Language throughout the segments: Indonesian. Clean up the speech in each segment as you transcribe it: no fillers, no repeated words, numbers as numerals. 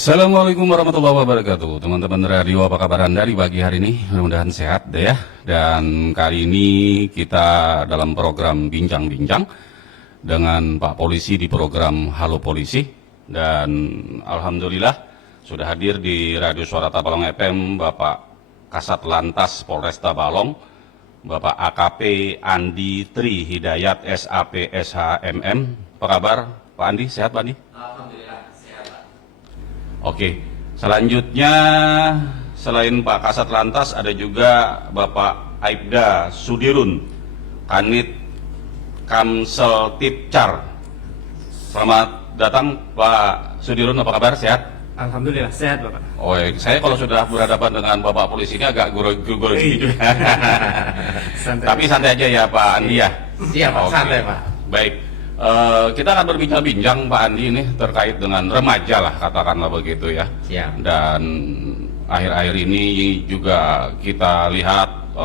Assalamualaikum warahmatullahi wabarakatuh. Teman-teman radio, apa kabar Anda di pagi hari ini? Mudah-mudahan sehat deh ya. Dan kali ini kita dalam program Bincang-Bincang dengan Pak Polisi di program Halo Polisi. Dan Alhamdulillah sudah hadir di Radio Suara Tabalong FM Bapak Kasat Lantas Polresta Balong, Bapak AKP Andi Tri Hidayat SAP SHMM. Apa kabar Pak Andi? Sehat Pak Andi? Oke, selanjutnya selain Pak Kasat Lantas ada juga Bapak Aibda Sudirun, Kanit Kamsel Tipcar. Selamat datang Pak Sudirun, apa kabar? Sehat? Alhamdulillah sehat Bapak. Oh, saya kalau sudah berhadapan dengan Bapak Polisi ini agak gurau-gurau sedikit. Tapi santai aja ya Pak Andi ya. Siap Pak, santai Pak. Baik. Kita akan berbincang-bincang Pak Andi ini terkait dengan remaja lah, katakanlah begitu ya. Siap. Dan akhir-akhir ini juga kita lihat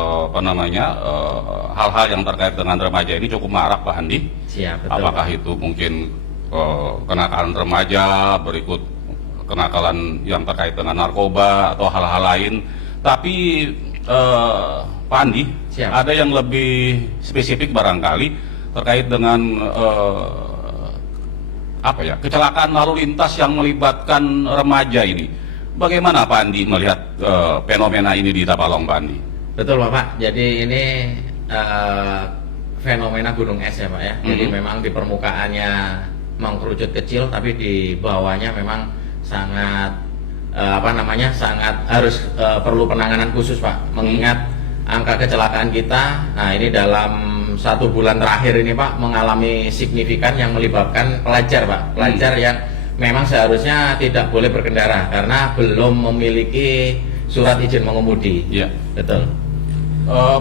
hal-hal yang terkait dengan remaja ini cukup marak Pak Andi. Siap, betul. Apakah itu mungkin kenakalan remaja, berikut kenakalan yang terkait dengan narkoba atau hal-hal lain. Tapi Pak Andi, siap, ada yang lebih spesifik barangkali terkait dengan kecelakaan lalu lintas yang melibatkan remaja ini. Bagaimana Pak Andi melihat fenomena ini di Tabalong Pak Andi? Betul Bapak, jadi ini fenomena gunung es ya Pak ya. Jadi memang di permukaannya mengkerucut kecil, tapi di bawahnya memang sangat sangat harus perlu penanganan khusus Pak. Mengingat angka kecelakaan kita, nah ini dalam 1 bulan terakhir ini Pak mengalami signifikan yang melibatkan pelajar Pak, pelajar yang memang seharusnya tidak boleh berkendara karena belum memiliki surat izin mengemudi. Iya, betul.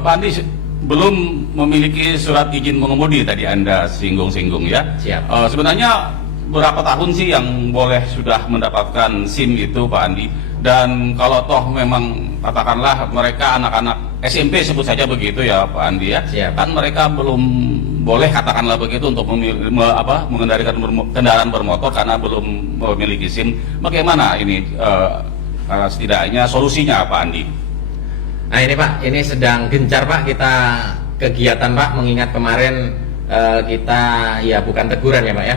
Pak Andi belum memiliki surat izin mengemudi tadi Anda singgung-singgung ya. Siap. Sebenarnya berapa tahun sih yang boleh sudah mendapatkan SIM itu Pak Andi? Dan kalau toh memang katakanlah mereka anak-anak SMP sebut saja begitu ya Pak Andi ya. Siap. Kan mereka belum boleh katakanlah begitu untuk mengendalikan kendaraan bermotor karena belum memiliki SIM. Bagaimana ini setidaknya solusinya Pak Andi? Nah ini Pak, ini sedang gencar Pak kita kegiatan Pak, mengingat kemarin kita ya bukan teguran ya Pak ya,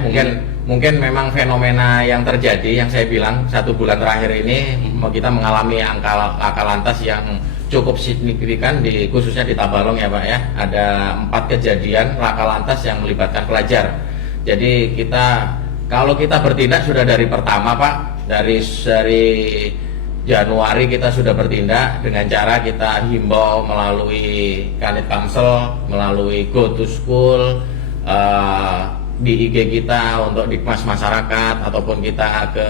mungkin memang fenomena yang terjadi yang saya bilang 1 bulan terakhir ini kita mengalami angka lantas yang cukup signifikan khususnya di Tabalong ya Pak ya. Ada 4 kejadian laka lantas yang melibatkan pelajar. Jadi kalau kita bertindak sudah dari pertama Pak, dari Januari kita sudah bertindak dengan cara kita himbau melalui Kanit Kamsel, melalui Go to School, di IG kita untuk Dikmas masyarakat, ataupun kita ke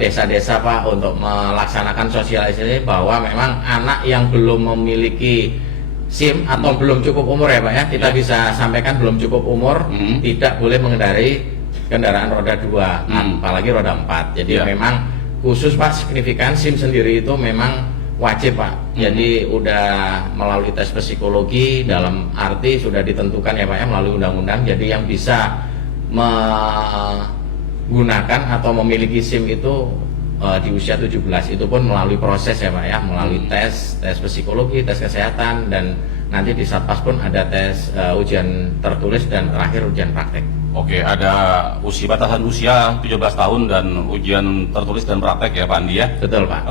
desa-desa Pak untuk melaksanakan sosialisasi bahwa memang anak yang belum memiliki SIM atau belum cukup umur ya Pak ya, kita bisa sampaikan belum cukup umur tidak boleh mengendarai kendaraan roda 2, apalagi roda 4. Jadi memang khusus Pak, signifikan SIM sendiri itu memang wajib Pak. Jadi udah melalui tes psikologi, dalam arti sudah ditentukan ya Pak ya melalui undang-undang. Jadi yang bisa menggunakan atau memiliki SIM itu di usia 17, itu pun melalui proses ya Pak ya, melalui tes psikologi, tes kesehatan, dan nanti di Satpas pun ada tes ujian tertulis dan terakhir ujian praktek. Oke, ada batasan usia 17 tahun dan ujian tertulis dan praktek ya Pak Andi ya? Betul Pak.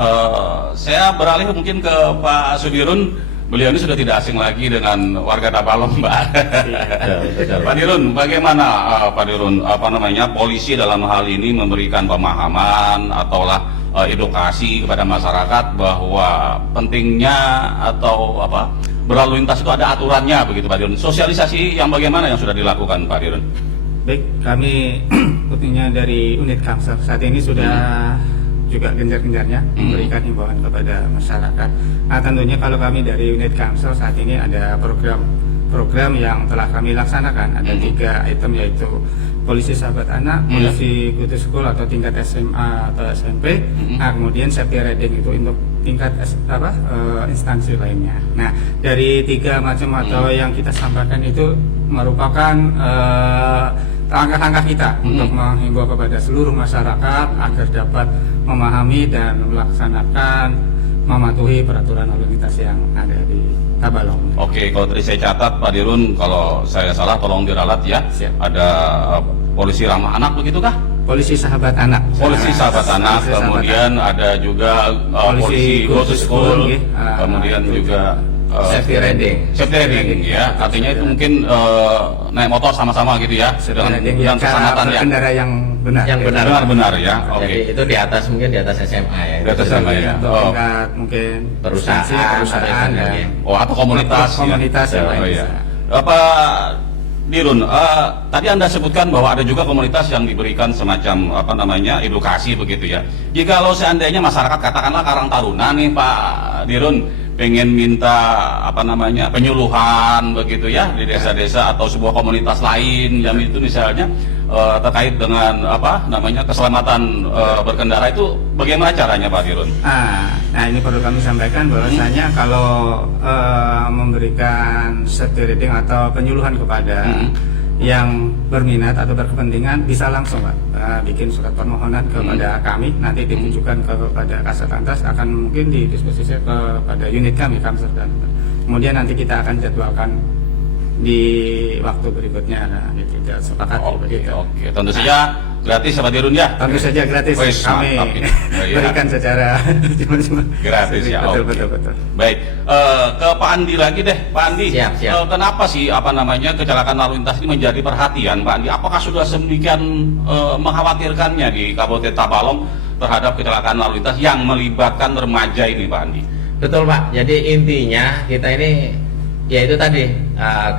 Saya beralih mungkin ke Pak Sudirun. Beliau ini sudah tidak asing lagi dengan warga Tabalong Mbak. Betul. Pak Dirun, bagaimana Pak Dirun, polisi dalam hal ini memberikan pemahaman ataulah edukasi kepada masyarakat bahwa pentingnya atau berlalu lintas itu ada aturannya begitu Pak Dirun. Sosialisasi yang bagaimana yang sudah dilakukan Pak Dirun? Baik, kami tentunya dari unit Kamsel saat ini sudah juga gencar-gencarnya memberikan himbauan kepada masyarakat. Nah tentunya kalau kami dari unit Kamsel saat ini ada program yang telah kami laksanakan. Ada 3 item, yaitu polisi sahabat anak, polisi Go to School atau tingkat SMA atau SMP, nah, kemudian safety riding itu untuk tingkat instansi lainnya. Nah dari 3 macam atau yang kita sampaikan itu merupakan langkah-langkah kita untuk menghimbau kepada seluruh masyarakat agar dapat memahami dan melaksanakan mematuhi peraturan lalu lintas yang ada di Tabalong. Oke, kalau tadi saya catat Pak Dirun, kalau saya salah tolong diralat ya. Siap. Ada polisi ramah anak begitu kah? Polisi sahabat anak. Polisi sahabat anak, kemudian ada juga polisi go to school, kemudian juga Safety riding. Safety riding ya. Artinya itu mungkin naik motor sama-sama gitu ya, dengan keselamatan ya. Berkendara yang benar. Yang benar. Benar ya. Jadi Oke. itu di atas mungkin di atas SMA ya. Di atas SMA ya. Untuk Oh. tingkat mungkin instansi, Perusahaan ya. ya. Oh, atau komunitas. Komunitas ya. yang Oh, lain iya. bisa. Pak Dirun, tadi Anda sebutkan bahwa ada juga komunitas yang diberikan semacam edukasi begitu ya. Jika kalau seandainya masyarakat katakanlah Karang Taruna nih Pak Dirun pengen minta penyuluhan begitu ya di desa-desa atau sebuah komunitas lain yang itu misalnya terkait dengan keselamatan berkendara, itu bagaimana caranya Pak Dirun? Nah ini perlu kami sampaikan bahwasanya kalau memberikan safety riding atau penyuluhan kepada yang berminat atau berkepentingan bisa langsung Pak bikin surat permohonan kepada kami, nanti ditujukan kepada Kasat Lantas, akan mungkin didisposisi kepada unit kami Kamser, dan kemudian nanti kita akan jadwalkan di waktu berikutnya. Itu tidak sepakat begitu. Oke, tentu saja gratis Pak Dirun ya. Tentu saja gratis, Wes, kami mantap ini. Ya. berikan secara cuma Gratis ya. betul, Oke. betul. Baik, ke Pak Andi lagi deh, Pak Andi. Siap. Kenapa sih kecelakaan lalu lintas ini menjadi perhatian, Pak Andi? Apakah sudah sedemikian mengkhawatirkannya di Kabupaten Tabalong terhadap kecelakaan lalu lintas yang melibatkan remaja ini, Pak Andi? Betul Pak. Jadi intinya kita ini ya itu tadi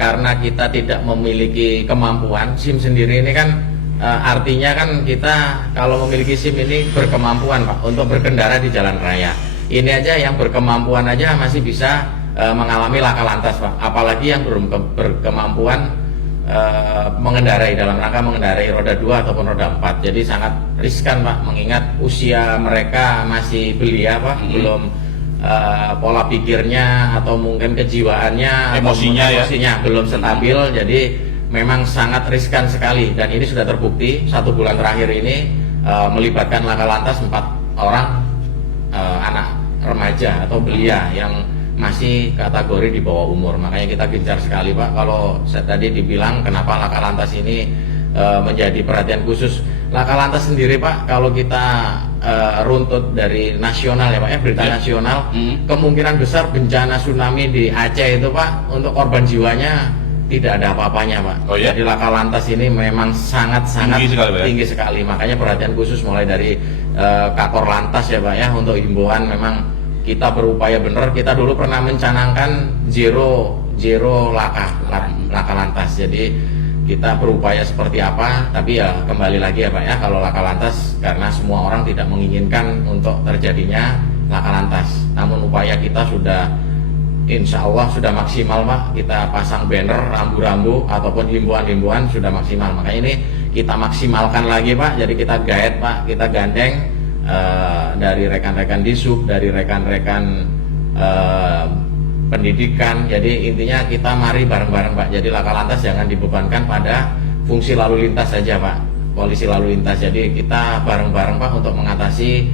karena kita tidak memiliki kemampuan, SIM sendiri ini kan artinya kan kita kalau memiliki SIM ini berkemampuan Pak untuk berkendara di jalan raya. Ini aja yang berkemampuan aja masih bisa mengalami laka lantas Pak. Apalagi yang belum berkemampuan mengendarai dalam rangka mengendarai roda 2 ataupun roda 4. Jadi sangat riskan Pak, mengingat usia mereka masih belia Pak, belum pola pikirnya atau mungkin kejiwaannya emosinya belum stabil, jadi memang sangat riskan sekali, dan ini sudah terbukti 1 bulan terakhir ini melibatkan laka lantas 4 orang anak remaja atau belia yang masih kategori di bawah umur. Makanya kita gencar sekali Pak, kalau saya tadi dibilang kenapa laka lantas ini menjadi perhatian khusus. Laka lantas sendiri Pak, kalau kita runtut dari nasional ya Pak ya, berita nasional, kemungkinan besar bencana tsunami di Aceh itu Pak, untuk korban jiwanya tidak ada apa-apanya Pak. Oh, ya? Jadi laka lantas ini memang sangat-sangat tinggi sekali. Makanya perhatian khusus mulai dari Kakor Lantas ya Pak ya, untuk himbauan memang kita berupaya benar. Kita dulu pernah mencanangkan zero laka lantas. Jadi kita berupaya seperti apa, tapi ya kembali lagi ya Pak ya, kalau laka lantas karena semua orang tidak menginginkan untuk terjadinya laka lantas. Namun upaya kita sudah insya Allah sudah maksimal Pak. Kita pasang banner, rambu-rambu ataupun himbauan-himbauan sudah maksimal. Makanya ini kita maksimalkan lagi Pak. Jadi kita guide Pak, kita gandeng dari rekan-rekan Disub, dari rekan-rekan pendidikan. Jadi intinya kita mari bareng-bareng Pak. Jadi laka lantas jangan dibebankan pada fungsi lalu lintas saja Pak, polisi lalu lintas. Jadi kita bareng-bareng Pak untuk mengatasi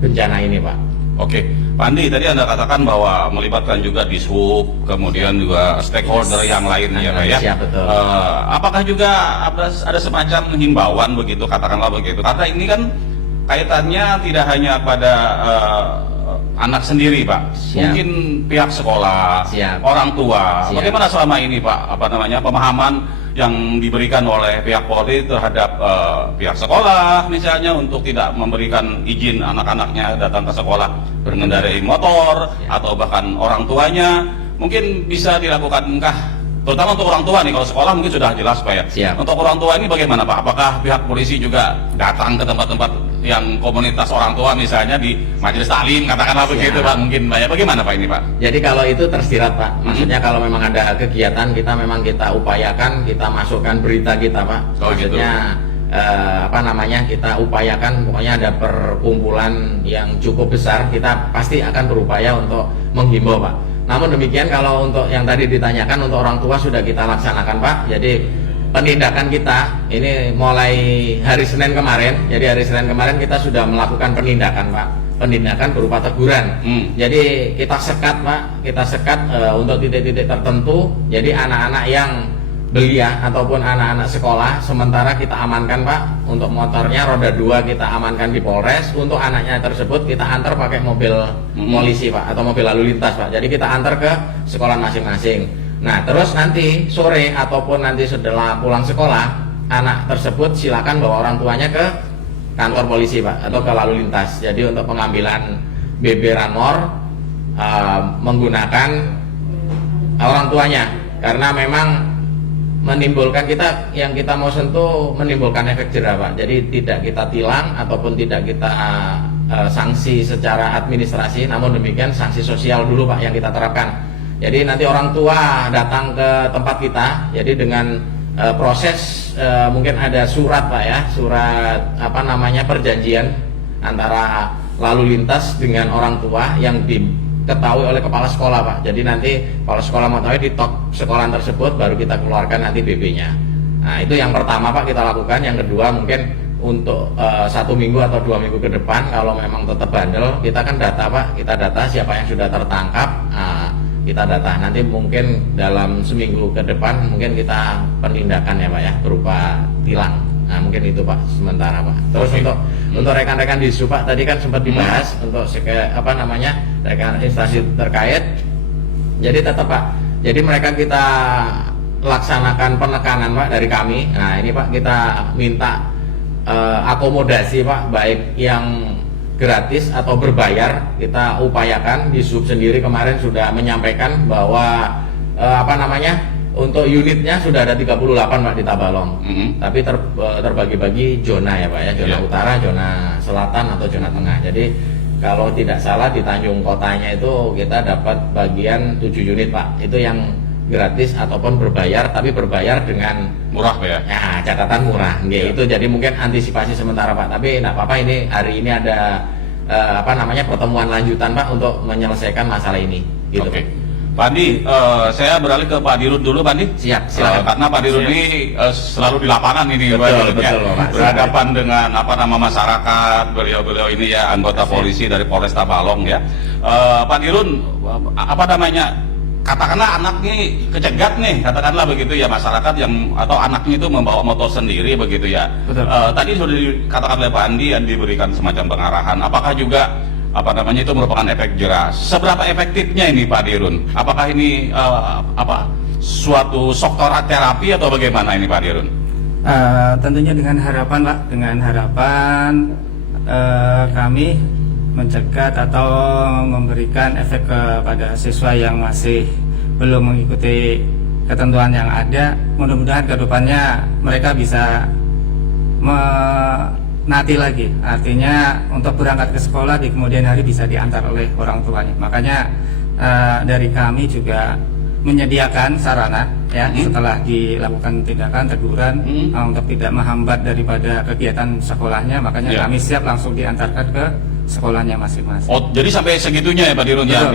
bencana ini Pak. Oke, Pak Andi, tadi Anda katakan bahwa melibatkan juga Dishub, kemudian juga stakeholder yang lain ya Pak ya. Siap, betul. Apakah juga ada semacam himbauan begitu, katakanlah begitu? Karena ini kan kaitannya tidak hanya pada anak sendiri Pak, mungkin pihak sekolah, orang tua. Bagaimana selama ini Pak, pemahaman yang diberikan oleh pihak Polri terhadap pihak sekolah misalnya untuk tidak memberikan izin anak-anaknya datang ke sekolah mengendarai motor, atau bahkan orang tuanya mungkin bisa dilakukan terutama untuk orang tua nih. Kalau sekolah mungkin sudah jelas Pak ya. Untuk orang tua ini bagaimana Pak? Apakah pihak polisi juga datang ke tempat-tempat yang komunitas orang tua misalnya di majelis taklim katakanlah begitu Pak, mungkin Pak ya? Bagaimana Pak ini Pak? Jadi kalau itu tersirat Pak, maksudnya kalau memang ada kegiatan kita upayakan, kita masukkan berita kita Pak. Maksudnya kita upayakan, pokoknya ada perkumpulan yang cukup besar, kita pasti akan berupaya untuk menghimbau Pak. Namun demikian kalau untuk yang tadi ditanyakan untuk orang tua sudah kita laksanakan Pak. Jadi penindakan kita ini mulai hari Senin kemarin. Jadi hari Senin kemarin kita sudah melakukan penindakan, Pak. Penindakan berupa teguran. Jadi kita sekat, Pak. Kita sekat untuk titik-titik tertentu. Jadi anak-anak yang belia ataupun anak-anak sekolah sementara kita amankan, Pak. Untuk motornya roda 2 kita amankan di Polres. Untuk anaknya tersebut kita antar pakai mobil polisi, Pak, atau mobil lalu lintas, Pak. Jadi kita antar ke sekolah masing-masing. Nah, terus nanti sore ataupun nanti setelah pulang sekolah, anak tersebut silakan bawa orang tuanya ke kantor polisi, Pak, atau ke lalu lintas. Jadi untuk pengambilan BB Ranmor menggunakan orang tuanya, karena memang menimbulkan yang kita mau sentuh menimbulkan efek jerah, Pak. Jadi tidak kita tilang ataupun tidak kita sanksi secara administrasi, namun demikian sanksi sosial dulu, Pak, yang kita terapkan. Jadi nanti orang tua datang ke tempat kita, jadi dengan proses mungkin ada surat, Pak, ya, surat perjanjian antara lalu lintas dengan orang tua yang diketahui oleh kepala sekolah, Pak. Jadi nanti kepala sekolah mengetahui di top sekolah tersebut, baru kita keluarkan nanti BB-nya. Nah, itu yang pertama, Pak, kita lakukan. Yang kedua mungkin untuk 1 minggu atau 2 minggu ke depan, kalau memang tetap bandel, kita kan data, Pak, kita data siapa yang sudah tertangkap. Kita data nanti mungkin dalam seminggu ke depan mungkin kita penindakan ya, Pak, ya, berupa tilang. Nah, mungkin itu, Pak, sementara, Pak. Terus untuk rekan-rekan di SUB, Pak, tadi kan sempat dibahas untuk rekan instansi terkait. Jadi tetap, Pak, jadi mereka kita laksanakan penekanan, Pak, dari kami. Nah, ini, Pak, kita minta akomodasi, Pak, baik yang gratis atau berbayar. Kita upayakan. Di SUB sendiri kemarin sudah menyampaikan bahwa untuk unitnya sudah ada 38, Pak, di Tabalong. Tapi terbagi-bagi zona ya, Pak, ya, zona utara, zona selatan atau zona tengah. Jadi kalau tidak salah di Tanjung Kotanya itu kita dapat bagian 7 unit, Pak. Itu yang gratis ataupun berbayar, tapi berbayar dengan murah, Pak, ya. Ya, catatan murah. Itu jadi mungkin antisipasi sementara, Pak. Tapi enggak apa-apa, ini hari ini ada pertemuan lanjutan, Pak, untuk menyelesaikan masalah ini. Gitu. Oke. Pak Andi, saya beralih ke Pak Dirun dulu, Pak Andi. Siap, silakan. Karena Pak Dirun ini selalu di lapangan ini, betul, Pak. Berhadapan dengan masyarakat, beliau ini ya anggota polisi dari Polres Tabalong ya. Pak Dirun, katakanlah anaknya kecegat nih, katakanlah begitu ya, masyarakat yang atau anaknya itu membawa motor sendiri begitu ya. Betul. Tadi sudah dikatakan oleh Pak Andi yang diberikan semacam pengarahan. Apakah juga itu merupakan efek jerah? Seberapa efektifnya ini, Pak Dirun? Apakah ini suatu shock terapi atau bagaimana ini, Pak Dirun? Tentunya dengan harapan, Pak, kami mencegat atau memberikan efek kepada siswa yang masih belum mengikuti ketentuan yang ada. Mudah-mudahan ke depannya mereka bisa menati lagi, artinya untuk berangkat ke sekolah di kemudian hari bisa diantar oleh orang tuanya. Makanya dari kami juga menyediakan sarana ya, setelah dilakukan tindakan teguran untuk tidak menghambat daripada kegiatan sekolahnya, makanya kami siap langsung diantarkan ke sekolahnya masing-masing. Oh, jadi sampai segitunya ya, Pak Dirun, ya,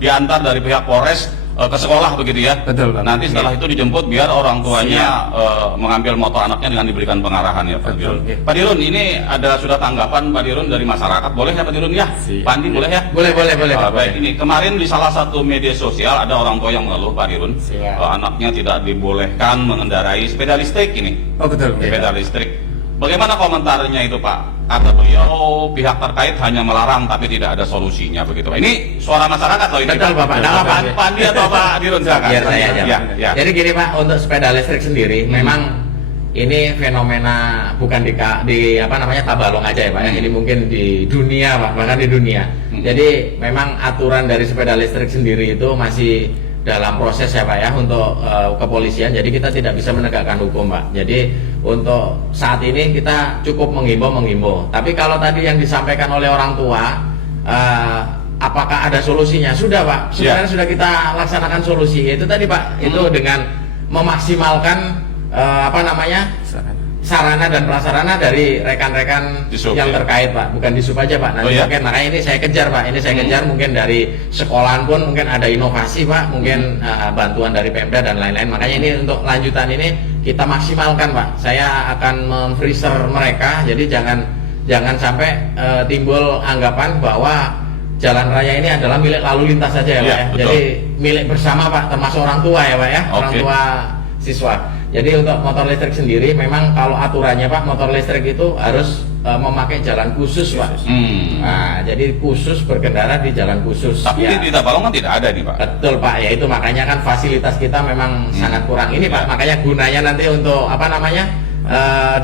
diantar dari pihak Polres ke sekolah begitu ya? Betul, Pak. Nanti setelah itu dijemput biar orang tuanya mengambil motor anaknya dengan diberikan pengarahan ya, Pak Dirun. Pak Dirun, ini sudah tanggapan Pak Dirun dari masyarakat, boleh ya Pak Dirun ya? Pak Andi boleh ya? Boleh. Pak. Baik, ini kemarin di salah satu media sosial ada orang tua yang mengeluh, Pak Dirun, anaknya tidak dibolehkan mengendarai sepeda listrik ini. Oh, betul. Sepeda listrik. Bagaimana komentarnya itu, Pak? Kata beliau pihak terkait hanya melarang tapi tidak ada solusinya begitu. Ini suara masyarakat loh ini. Betul, Bapak. Pak Andi atau Pak Dirun silakan. Biar saya aja. Ya. Jadi gini, Pak, untuk sepeda listrik sendiri memang ini fenomena bukan di Tabalong aja ya, Pak. Ini mungkin di dunia, Pak, bahkan di dunia. Jadi memang aturan dari sepeda listrik sendiri itu masih dalam proses ya, Pak, ya, untuk kepolisian. Jadi kita tidak bisa menegakkan hukum, Pak. Jadi untuk saat ini kita cukup menghimbau. Tapi kalau tadi yang disampaikan oleh orang tua, apakah ada solusinya? Sudah, Pak. Sebenarnya sudah kita laksanakan solusi. Itu tadi, Pak, itu dengan memaksimalkan sarana dan prasarana dari rekan-rekan Disub, yang ya? terkait Pak, bukan di sub aja Pak. Nanti mungkin makanya ini saya kejar Pak, ini saya kejar mungkin dari sekolahan pun mungkin ada inovasi Pak, mungkin bantuan dari Pemda dan lain-lain. Makanya ini untuk lanjutan ini kita maksimalkan Pak. Saya akan memfreezer mereka, jadi jangan sampai timbul anggapan bahwa jalan raya ini adalah milik lalu lintas saja ya Pak ya. Betul. Jadi milik bersama Pak, termasuk orang tua ya Pak ya, orang Oke. tua siswa. Jadi untuk motor listrik sendiri memang kalau aturannya Pak, motor listrik itu harus memakai jalan khusus Pak. Nah, jadi khusus berkendara di jalan khusus. Tapi Ya. di Tabalong kan tidak ada nih Pak. Betul Pak, ya itu makanya kan fasilitas kita memang sangat kurang ini Pak. Ya. Makanya gunanya nanti untuk apa namanya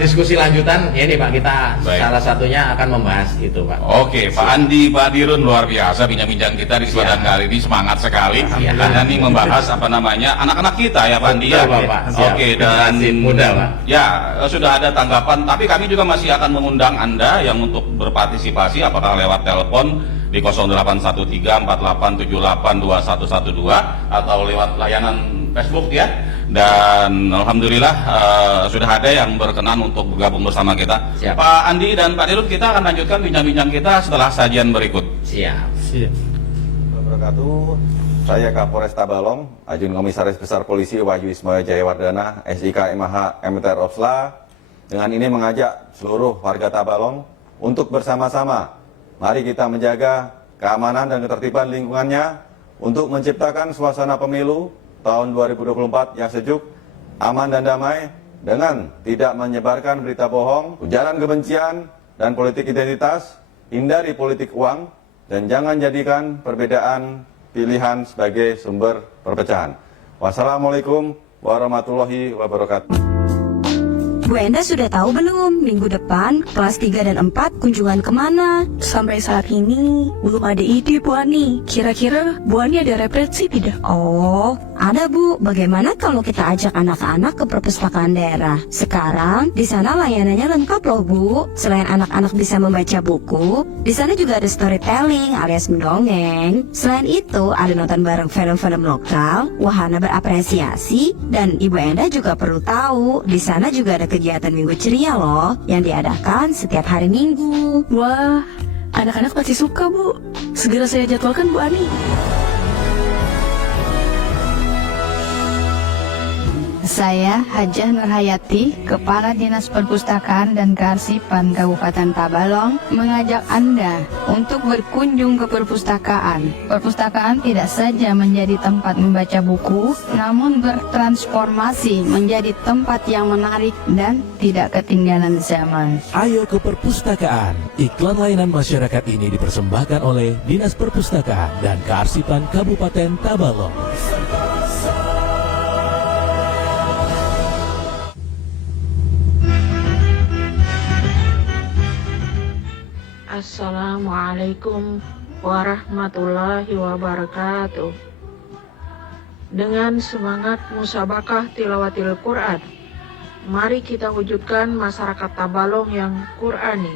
diskusi lanjutan, ya ini Pak, kita Baik. salah satunya akan membahas itu Pak. Oke, Pak Andi Badirun luar biasa bincang-bincang kita di kesempatan Siap. kali ini, semangat sekali Siap. karena nih membahas apa namanya anak-anak kita ya Pak Andi ya. Betul, Bapak. Siap. Oke, dan Generasi muda, Pak. Ya, sudah ada tanggapan, tapi kami juga masih akan mengundang Anda yang untuk berpartisipasi apakah lewat telepon di 081348782112 atau lewat layanan Facebook ya. Dan alhamdulillah sudah ada yang berkenan untuk bergabung bersama kita. Siap. Pak Andi dan Pak Dirut, kita akan lanjutkan bincang-bincang kita setelah sajian berikut. Siap. Wabarakatuh. Saya Kapolres Tabalong, Ajun Komisaris Besar Polisi Wahyu Ismail Jayawardana, SIK MH MTR Opsla. Dengan ini mengajak seluruh warga Tabalong untuk bersama-sama mari kita menjaga keamanan dan ketertiban lingkungannya untuk menciptakan suasana pemilu tahun 2024 yang sejuk, aman dan damai dengan tidak menyebarkan berita bohong, ujaran kebencian dan politik identitas, hindari politik uang, dan jangan jadikan perbedaan pilihan sebagai sumber perpecahan. Wassalamualaikum warahmatullahi wabarakatuh. Bu Enda sudah tahu belum minggu depan kelas 3 dan 4 kunjungan kemana? Sampai saat ini belum ada ide Bu Ani. Kira-kira Bu Ani ada referensi tidak? Oh, ada Bu. Bagaimana kalau kita ajak anak-anak ke perpustakaan daerah? Sekarang di sana layanannya lengkap loh Bu. Selain anak-anak bisa membaca buku, di sana juga ada storytelling alias mendongeng. Selain itu ada nonton bareng film-film lokal, wahana berapresiasi, dan Ibu Enda juga perlu tahu di sana juga ada kegiatan minggu ceria loh yang diadakan setiap hari Minggu. Wah, anak-anak pasti suka, Bu. Segera saya jadwalkan, Bu Ani. Saya Hajah Nurhayati, Kepala Dinas Perpustakaan dan Kearsipan Kabupaten Tabalong, mengajak Anda untuk berkunjung ke perpustakaan. Perpustakaan tidak saja menjadi tempat membaca buku, namun bertransformasi menjadi tempat yang menarik dan tidak ketinggalan zaman. Ayo ke perpustakaan. Iklan layanan masyarakat ini dipersembahkan oleh Dinas Perpustakaan dan Kearsipan Kabupaten Tabalong. Assalamualaikum warahmatullahi wabarakatuh. Dengan semangat musabakah tilawatil Quran, mari kita wujudkan masyarakat Tabalong yang Qurani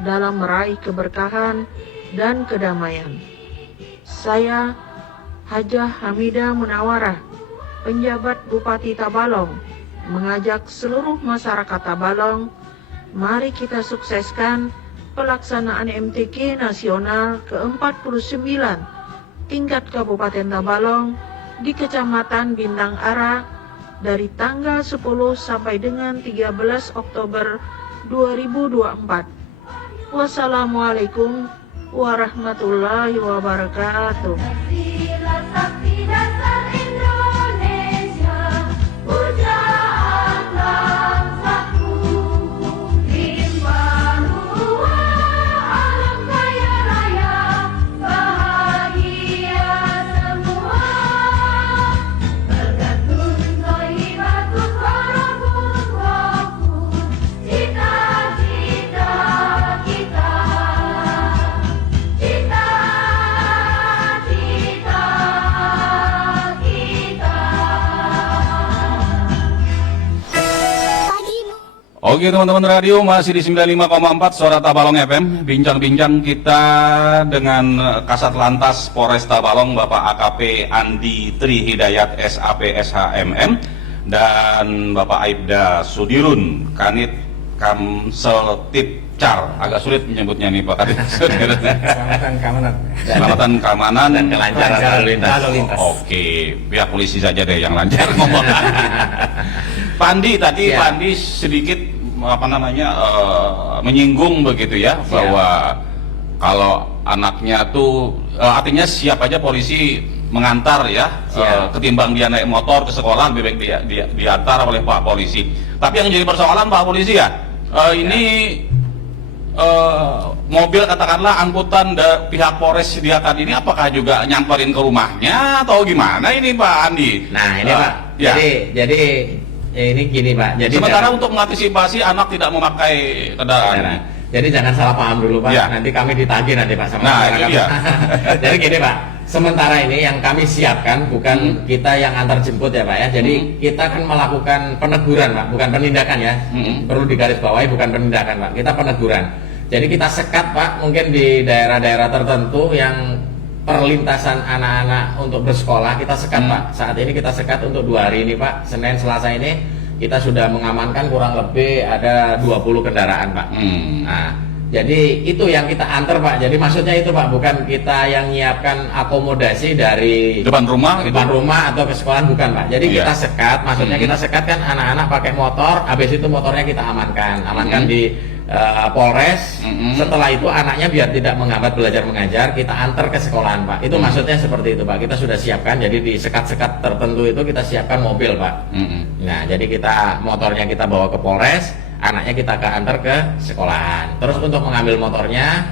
dalam meraih keberkahan dan kedamaian. Saya Hajah Hamidah Munawarah, penjabat Bupati Tabalong, mengajak seluruh masyarakat Tabalong, mari kita sukseskan pelaksanaan MTQ nasional ke-49 tingkat Kabupaten Tabalong di Kecamatan Bintang Ara dari tanggal 10 sampai dengan 13 Oktober 2024. Wassalamualaikum warahmatullahi wabarakatuh. Oke teman-teman radio, masih di 95,4 Suara Tabalong FM. Bincang-bincang kita dengan Kasat Lantas Polres Tabalong, Bapak AKP Andi Tri Hidayat SAP SHMM. dan Bapak Aibda Sudirun, Kanit Kamseltipcar. Agak sulit menyebutnya nih Pak Kanit Sudirun. Keselamatan keamanan. Keselamatan, keamanan, Dan kelancaran lalu lintas. Oke, pihak polisi saja deh yang lancar ngomong. Pak Andi tadi, Siap. Pak Andi sedikit menyinggung begitu ya, bahwa kalau anaknya tuh artinya siap aja polisi mengantar ya, ketimbang dia naik motor ke sekolah lebih baik dia diantar oleh Pak Polisi. Tapi yang jadi persoalan Pak Polisi ya, ini mobil katakanlah angkutan pihak Polres sediakan ini apakah juga nyamperin ke rumahnya atau gimana ini Pak Andi? Nah ini Pak, ya. jadi ini gini Pak. Jadi Sementara untuk mengantisipasi anak tidak memakai kendaraan. Jadi jangan salah paham dulu Pak, Ya. nanti kami ditagih nanti Pak sama Nah, masyarakat. itu dia. Jadi gini Pak, sementara ini yang kami siapkan bukan kita yang antar jemput ya Pak ya. Jadi kita akan melakukan peneguran Pak, bukan penindakan ya. Perlu digarisbawahi bukan penindakan Pak, kita peneguran. Jadi kita sekat Pak, mungkin di daerah-daerah tertentu yang perlintasan anak-anak untuk bersekolah kita sekat Pak. Saat ini kita sekat untuk 2 hari ini Pak, Senin Selasa ini kita sudah mengamankan kurang lebih ada 20 kendaraan Pak. Nah, jadi itu yang kita antar Pak. Jadi maksudnya itu Pak, bukan kita yang nyiapkan akomodasi dari Depan rumah gitu? depan rumah atau ke sekolahan, bukan Pak. Jadi Iya. kita sekat, maksudnya kita sekat kan anak-anak pakai motor, habis itu motornya kita amankan di Polres. Setelah itu anaknya biar tidak menghambat belajar mengajar, kita antar ke sekolahan Pak. Itu maksudnya seperti itu Pak. Kita sudah siapkan, jadi di sekat-sekat tertentu itu kita siapkan mobil Pak. Nah jadi kita motornya kita bawa ke Polres, anaknya kita antar ke sekolahan. Terus untuk mengambil motornya,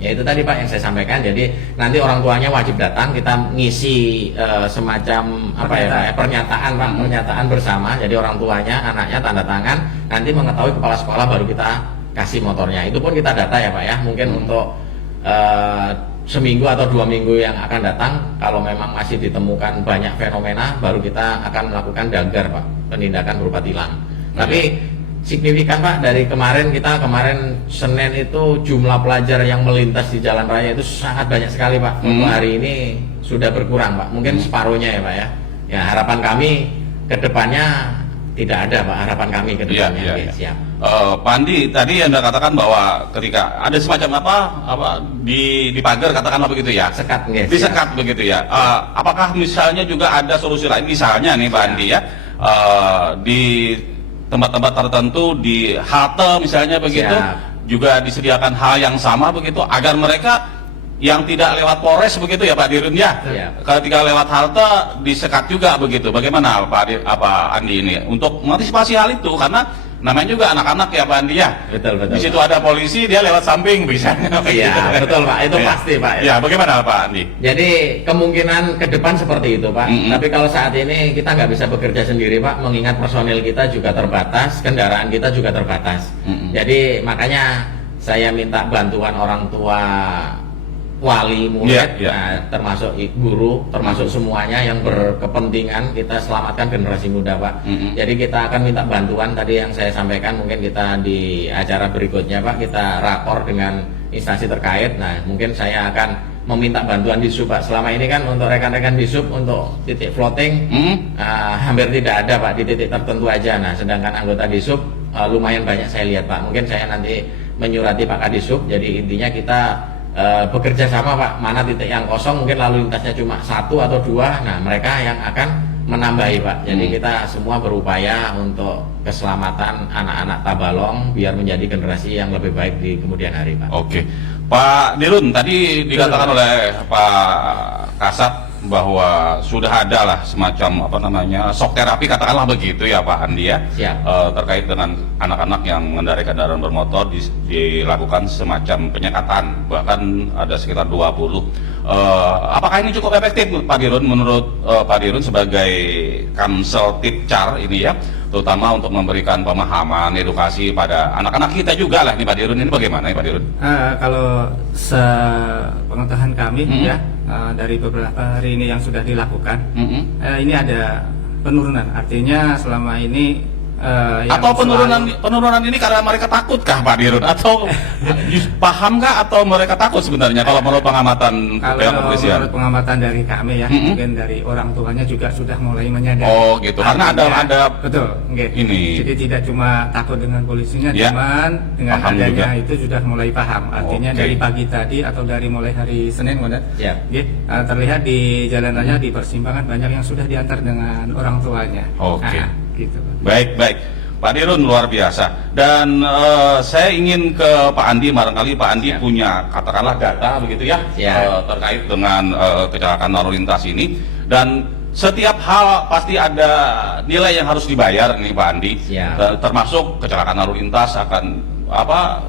ya itu tadi Pak yang saya sampaikan. Jadi nanti orang tuanya wajib datang, kita ngisi semacam apa ya Pak, pernyataan Pak, pernyataan bersama. Jadi orang tuanya, anaknya tanda tangan, nanti mengetahui kepala sekolah baru kita kasih motornya. Itu pun kita data ya Pak ya, mungkin untuk seminggu atau 2 minggu yang akan datang, kalau memang masih ditemukan banyak fenomena, baru kita akan melakukan dagar Pak, penindakan berupa tilang. Tapi signifikan Pak, dari kemarin Senin itu jumlah pelajar yang melintas di jalan raya itu sangat banyak sekali Pak. Untuk hari ini sudah berkurang Pak, mungkin separuhnya ya Pak ya. Ya harapan kami ke depannya tidak ada Pak, harapan kami ke depannya. Oke, siap. Pak Andi, tadi Anda katakan bahwa ketika ada semacam di pagar katakanlah begitu ya, Sekat nggih, disekat begitu ya. Apakah misalnya juga ada solusi lain, misalnya nih Pak Andi ya, di tempat-tempat tertentu di halte misalnya begitu, juga disediakan hal yang sama begitu agar mereka yang tidak lewat Polres begitu ya Pak Dirun ya. Ketika lewat halte disekat juga begitu. Bagaimana Pak Andi ini untuk mengantisipasi hal itu, karena namanya juga anak-anak ya Pak Andi ya. Betul. Di situ ada polisi, dia lewat samping bisa. Iya, betul Pak, itu Ya. pasti Pak. Ya, bagaimana Pak Andi? Jadi kemungkinan ke depan seperti itu Pak. Tapi kalau saat ini kita nggak bisa bekerja sendiri Pak, mengingat personil kita juga terbatas, kendaraan kita juga terbatas. Jadi makanya saya minta bantuan orang tua, wali murid, nah, termasuk guru, termasuk semuanya yang berkepentingan kita selamatkan generasi muda Pak. Jadi kita akan minta bantuan tadi yang saya sampaikan, mungkin kita di acara berikutnya Pak, kita rakor dengan instansi terkait. Nah mungkin saya akan meminta bantuan di sub Pak. Selama ini kan untuk rekan-rekan di sub untuk titik floating hampir tidak ada Pak, di titik tertentu aja. Nah sedangkan anggota di sub lumayan banyak saya lihat Pak. Mungkin saya nanti menyurati Pak Kadisub. Jadi intinya kita bekerja sama Pak, mana titik yang kosong mungkin lalu lintasnya cuma 1 atau 2, nah mereka yang akan menambahi Pak. Jadi kita semua berupaya untuk keselamatan anak-anak Tabalong biar menjadi generasi yang lebih baik di kemudian hari Pak. Oke, Pak Dirun, tadi dikatakan oleh Pak Kasat bahwa sudah ada lah semacam shock terapi katakanlah begitu ya Pak Andi ya. Siap. Terkait dengan anak-anak yang mengendarai kendaraan bermotor dilakukan semacam penyekatan, bahkan ada sekitar 20. Apakah ini cukup efektif Pak Dirun, menurut Pak Dirun sebagai Kamseltipcar ini ya, terutama untuk memberikan pemahaman, edukasi pada anak-anak kita juga lah nih Pak Dirun, ini bagaimana ya Pak Dirun? Kalau sepengetahuan kami ya, dari beberapa hari ini yang sudah dilakukan, ini ada penurunan. Artinya selama ini yang Atau selalu- penurunan ini karena mereka takutkah Pak Dirun? Atau pahamkah atau mereka takut sebenarnya kalau menurut pengamatan pihak Kalau kepolisian? menurut pengamatan dari kami ya, Mm-mm. mungkin dari orang tuanya juga sudah mulai menyadari. Oh gitu, karena ada betul, oke. ini. Jadi tidak cuma takut dengan polisinya, Ya. cuman dengan Paham adanya juga. itu sudah mulai paham. Artinya Oke. dari pagi tadi atau dari mulai hari Senin, kemudian Ya. terlihat di jalan raya di persimpangan banyak yang sudah diantar dengan orang tuanya. Oke. Nah, gitu. Baik. Pak Dirun luar biasa. Dan saya ingin ke Pak Andi, barangkali Pak Andi punya katakanlah data begitu ya, terkait dengan kecelakaan lalu lintas ini. Dan setiap hal pasti ada nilai yang harus dibayar nih Pak Andi. Termasuk kecelakaan lalu lintas akan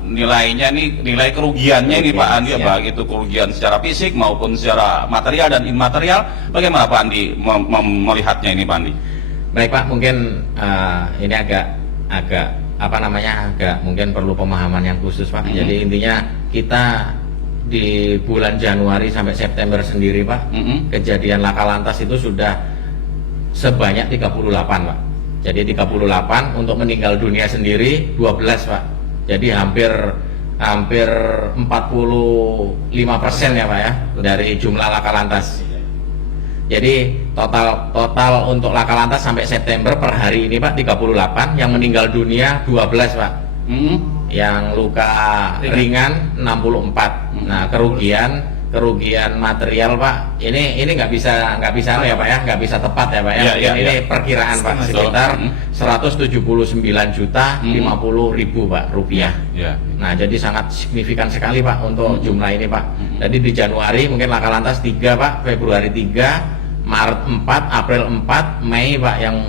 nilainya nih, nilai kerugiannya ini Pak Andi, baik itu kerugian secara fisik maupun secara material dan immaterial. Bagaimana Pak Andi melihatnya ini Pak Andi? Baik Pak, mungkin ini agak mungkin perlu pemahaman yang khusus Pak. Jadi intinya kita di bulan Januari sampai September sendiri Pak, kejadian laka lantas itu sudah sebanyak 38 Pak. Jadi 38, untuk meninggal dunia sendiri 12 Pak. Jadi hampir 45% ya Pak ya dari jumlah laka lantas. Jadi total untuk laka lantas sampai September per hari ini Pak 38, yang meninggal dunia 12 Pak. Yang luka ringan 64. Nah, kerugian material Pak, ini nggak bisa ya Pak ya, nggak bisa tepat ya Pak ya. Ini perkiraan Pak, sekitar 179.050.000 Pak rupiah. Nah, jadi sangat signifikan sekali Pak untuk jumlah ini Pak. Jadi di Januari mungkin laka lantas 3 Pak, Februari 3, Maret 4, April 4, Mei Pak yang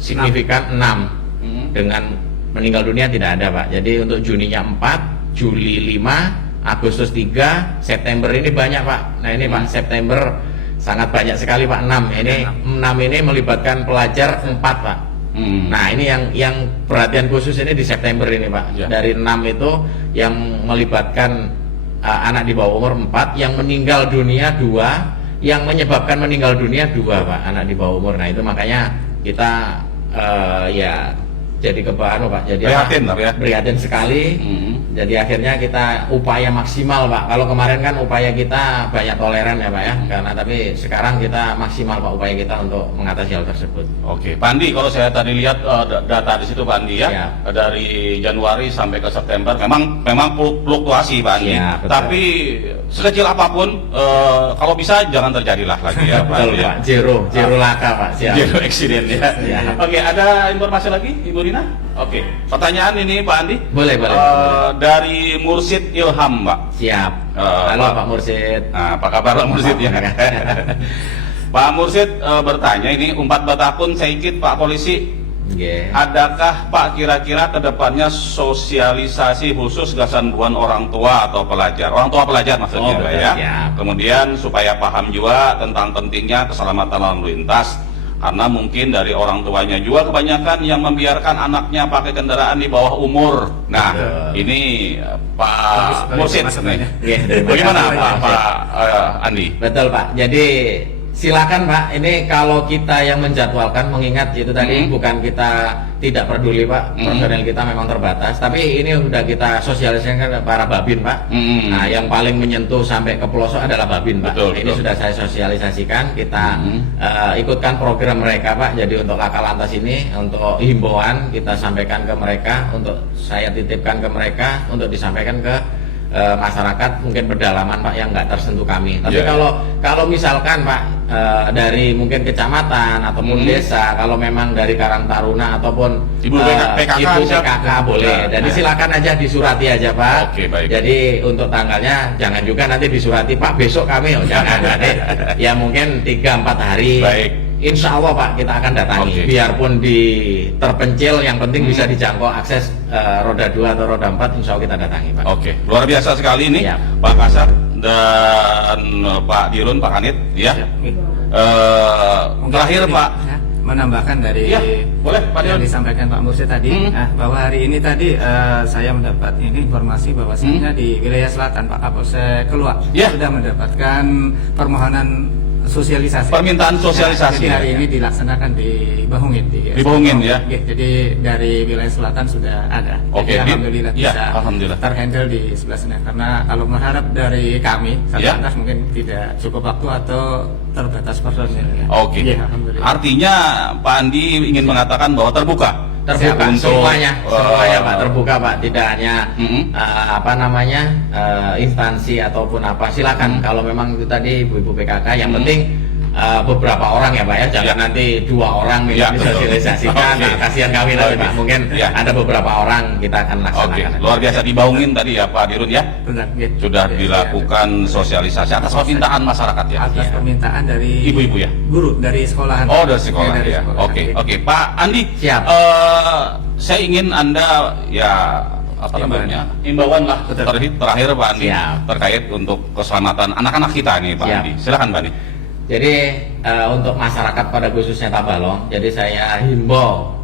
signifikan 6 dengan meninggal dunia tidak ada Pak. Jadi untuk Juninya 4, Juli 5, Agustus 3, September ini banyak Pak. Nah ini Pak, September sangat banyak sekali Pak, 6. Ini 6 ini melibatkan pelajar 4 Pak. Nah ini yang perhatian khusus ini di September ini Pak. Dari 6 itu yang melibatkan anak di bawah umur 4, yang meninggal dunia 2, yang menyebabkan meninggal dunia 2 Pak, anak di bawah umur. Nah itu makanya kita ya jadi Pak, jadi prihatin sekali. Jadi akhirnya kita upaya maksimal Pak. Kalau kemarin kan upaya kita banyak toleran ya Pak ya, karena tapi sekarang kita maksimal Pak upaya kita untuk mengatasi hal tersebut. Oke, Pak Andi, kalau saya tadi lihat data di situ Pak Andi ya, dari Januari sampai ke September memang fluktuasi Pak Andi. Tapi sekecil apapun kalau bisa jangan terjadilah lagi ya Pak. Betul Pak, zero laka Pak. Zero accident ya. Oke, ada informasi lagi Ibu Rina? Oke, pertanyaan ini Pak Andi. Boleh. Dari Mursid Ilham Pak. Siap. Halo Pak Mursid. Apa kabar Pak Mursid ya? Pak Mursid bertanya ini, umpat batakun saikit Pak Polisi. Adakah Pak kira-kira kedepannya sosialisasi khusus gasan-buan orang tua atau pelajar? Orang tua pelajar maksudnya Pak ya. Kemudian supaya paham juga tentang pentingnya keselamatan lalu lintas. Karena mungkin dari orang tuanya juga kebanyakan yang membiarkan anaknya pakai kendaraan di bawah umur. Nah, ini Pak Mursid. Bagaimana Pak Andi? Betul Pak. Jadi silakan Pak. Ini kalau kita yang menjadwalkan, mengingat itu tadi bukan kita tidak peduli Pak, personel kita memang terbatas. Tapi ini sudah kita sosialisasikan ke para babin Pak. Nah, yang paling menyentuh sampai ke pelosok adalah babin Pak. Ini sudah saya sosialisasikan. Kita ikutkan program mereka Pak. Jadi untuk laka lantas ini, untuk himbauan kita sampaikan ke mereka, untuk saya titipkan ke mereka, untuk disampaikan ke masyarakat mungkin pedalaman Pak yang nggak tersentuh kami. Tapi kalau misalkan Pak dari mungkin kecamatan ataupun desa, kalau memang dari Karang Taruna ataupun Ibu PKK boleh. Jadi silakan aja disurati aja Pak. Jadi untuk tanggalnya jangan juga nanti disurati Pak besok kami, jangan. Ya mungkin 3-4 hari. Insya Allah Pak kita akan datangi, biarpun di terpencil, yang penting bisa dijangkau akses roda 2 atau roda 4, insya Allah kita datangi Pak. Oke, luar biasa sekali ini Pak Kasar dan Pak Dirun, Pak Kanit ya. Terakhir Pak, menambahkan dari boleh Pak yang disampaikan Pak Mursid tadi, bahwa hari ini tadi saya mendapat informasi bahwasanya di wilayah selatan Pak Kapolsek Keluak sudah mendapatkan permohonan sosialisasi. Permintaan sosialisasi, Jadi hari ya. ini dilaksanakan di Bahungin. Di Bahungin, ya. Jadi dari wilayah selatan sudah ada. Oke, Jadi alhamdulillah ya, bisa alhamdulillah. terhandle di sebelah sana. Karena kalau mengharap dari kami, Ya. Satlantas mungkin tidak cukup waktu atau terbatas personil. Ya. Oke. Ya, alhamdulillah. Artinya Pak Andi ingin mengatakan bahwa terbuka. Terbuka Untuk, semuanya Pak, terbuka Pak, tidak hanya Mm-mm. instansi ataupun apa, silakan kalau memang itu tadi ibu-ibu PKK, yang penting beberapa orang ya Pak ya, jangan Ya. nanti 2 orang Ya, bisa betul. disosialisasikan. Oke. Nah, kasihan kami nanti Oke. Pak, mungkin Ya. ada beberapa orang kita akan Oke, laksanakan. luar biasa dibaungin tadi ya Pak Dirun ya. Benar, ya. Sudah Ya, dilakukan sosialisasi atas permintaan masyarakat ya. atas permintaan dari Ibu-ibu ya? guru dari sekolahan. Oh, dari sekolah dari ya. sekolah. Oke, oke. Pak Andi, Siap. saya ingin Anda ya apa namanya? Imbauan lah Betul. terakhir Pak Andi Siap. terkait untuk keselamatan anak-anak kita nih Pak Siap. Andi. Silakan Pak Andi. Jadi untuk masyarakat pada khususnya Tabalong, jadi saya himbau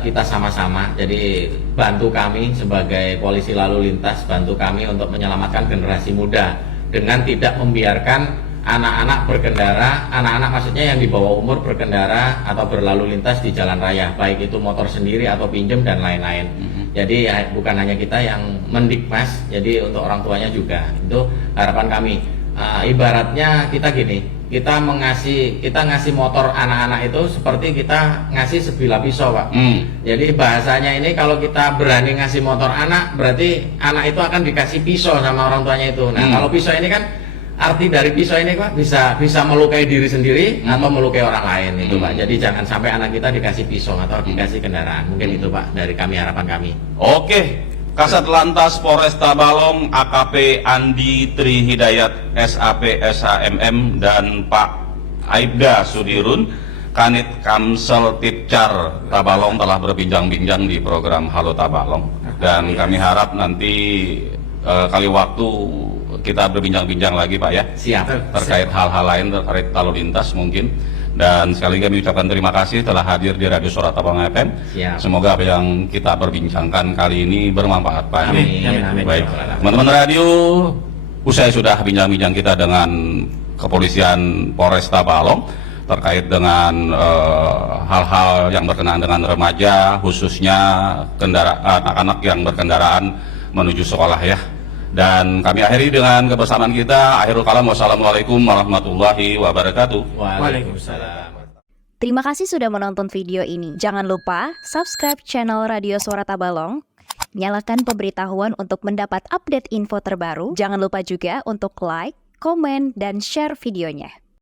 kita sama-sama, jadi bantu kami sebagai polisi lalu lintas, bantu kami untuk menyelamatkan generasi muda dengan tidak membiarkan anak-anak berkendara, anak-anak maksudnya yang di bawah umur berkendara atau berlalu lintas di jalan raya, baik itu motor sendiri atau pinjem dan lain-lain. Jadi bukan hanya kita yang mendikmas, jadi untuk orang tuanya juga. Itu harapan kami. Ibaratnya kita gini, kita ngasih motor anak-anak itu seperti kita ngasih sebilah pisau Pak. Jadi bahasanya ini, kalau kita berani ngasih motor anak, berarti anak itu akan dikasih pisau sama orang tuanya itu. Nah kalau pisau ini kan, arti dari pisau ini Pak, bisa melukai diri sendiri atau melukai orang lain itu Pak. Jadi jangan sampai anak kita dikasih pisau atau dikasih kendaraan. Mungkin itu Pak dari kami, harapan kami. Oke, Kasat Lantas Polres Tabalong AKP Andi Tri Hidayat SAP SHMM dan Pak Aibda Sudirun Kanit Kamsel Tipcar Tabalong telah berbincang-bincang di program Halo Tabalong, dan kami harap nanti kali waktu kita berbincang-bincang lagi Pak ya, Siap. terkait hal-hal lain terkait lalu lintas mungkin. Dan sekali lagi kami ucapkan terima kasih telah hadir di Radio Suara Tabalong FM. Siap. Semoga apa yang kita perbincangkan kali ini bermanfaat Pak. Amin. Amin. Baik, teman-teman radio, usai sudah bincang-bincang kita dengan Kepolisian Polres Tabalong terkait dengan hal-hal yang berkenaan dengan remaja, khususnya anak-anak yang berkendaraan menuju sekolah ya. Dan kami akhiri dengan kebersamaan kita. Akhirul kalam, wassalamualaikum warahmatullahi wabarakatuh. Waalaikumsalam. Terima kasih sudah menonton video ini. Jangan lupa subscribe channel Radio Suara Tabalong, nyalakan pemberitahuan untuk mendapat update info terbaru. Jangan lupa juga untuk like, komen, dan share videonya.